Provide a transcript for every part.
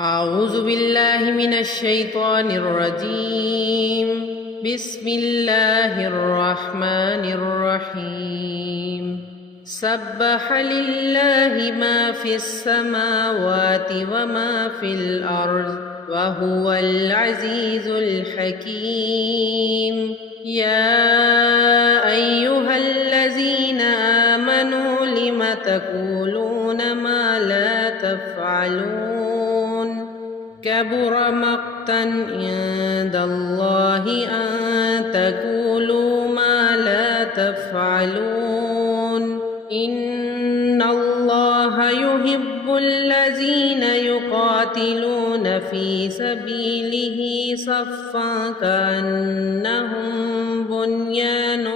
أعوذ بالله من الشيطان الرجيم. بسم الله الرحمن الرحيم. سبح لله ما في السماوات وما في الأرض وهو العزيز الحكيم. يا أيها الذين آمنوا لم تقولون ما لا تفعلون؟ كبر مقتا عند الله أن تقولوا ما لا تفعلون. إن الله يحب الذين يقاتلون في سبيله صفا كأنهم بنيان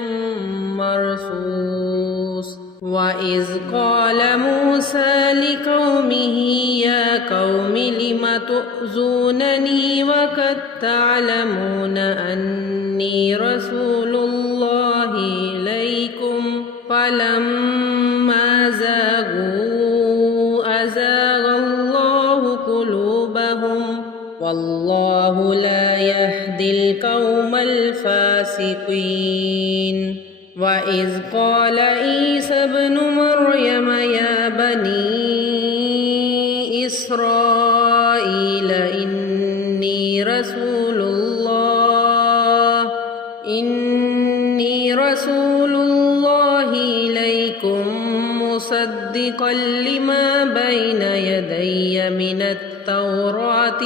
مرصوص. وإذ قال موسى لقومه يا قوم لم تؤذونني وقد تعلمون أني رسول الله إليكم فلما زاغوا أزاغ الله قلوبهم والله لا يهدي القوم الفاسقين. وإذ قال عيسى ابن مريم يا بني إسرائيل إني رسول الله إليكم مصدقا لما بين يدي من التوراة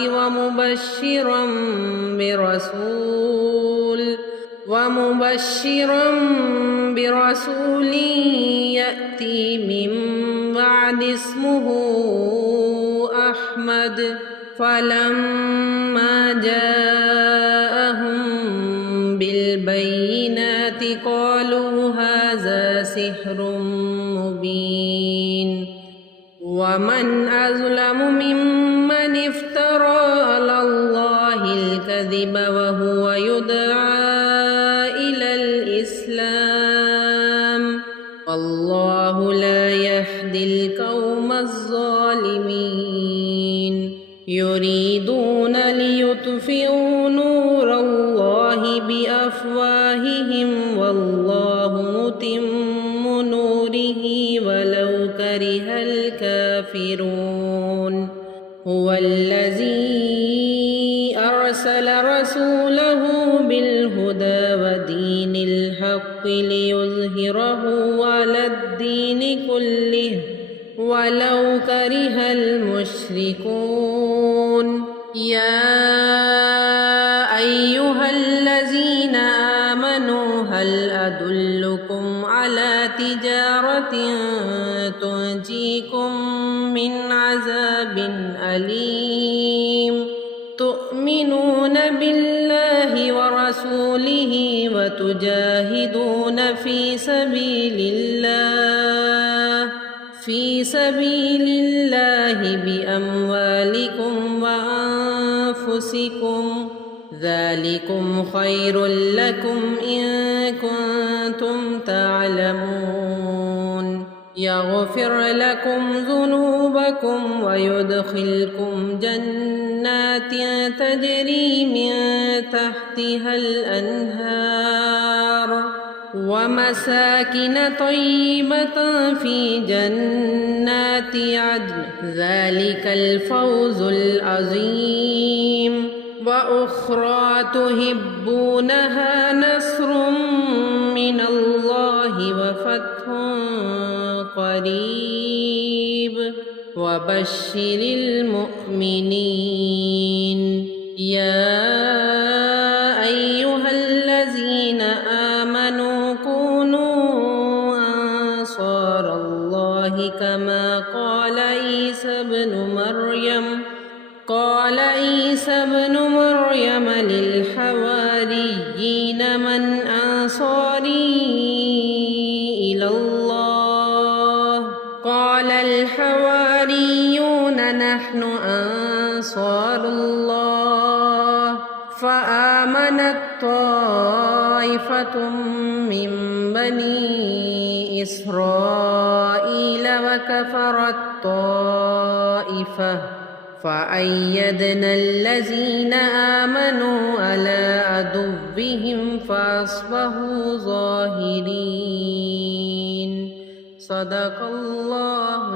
ومبشرا برسول يأتي من بعد اسمه أحمد. فلما جاءهم بالبينات قالوا هذا سحر مبين. ومن أظلم ممن افترى على الله الكذب وهو يدعى إلى الإسلام والله لا يهدي القوم الظالمين. يريدون ليطفئوا نور الله بأفواههم والله متم نوره ولو كره الكافرون. هو الذي أرسل رسوله بالهدى ودين الحق ليظهره على الدين كله ولو كره المشركون. يا أيها الذين آمنوا هل أدلكم على تجارة تنجيكم من عذاب أليم؟ تؤمنون بالله ورسوله وتجاهدون في سبيل الله بأموالكم وأنفسكم ذلكم خير لكم إن كنتم تعلمون. يغفر لكم ذنوبكم ويدخلكم جنات تجري من تحتها الأنهار ومساكن طيبة في جنات عدن ذلك الفوز العظيم. وأخرى تحبونها نصر من الله وفتح قريب وبشر المؤمنين. يا أيها الذين آمنوا كونوا أنصار الله كما قال عيسى ابن مريم للحواريين من أنصاري إلى الله؟ قال الحواريون نحن أنصار الله. فآمنت طائفة من بني إسرائيل وكفرت طائفة فأيدنا الذين آمنوا على عدوهم فأصبحوا ظاهرين صدق الله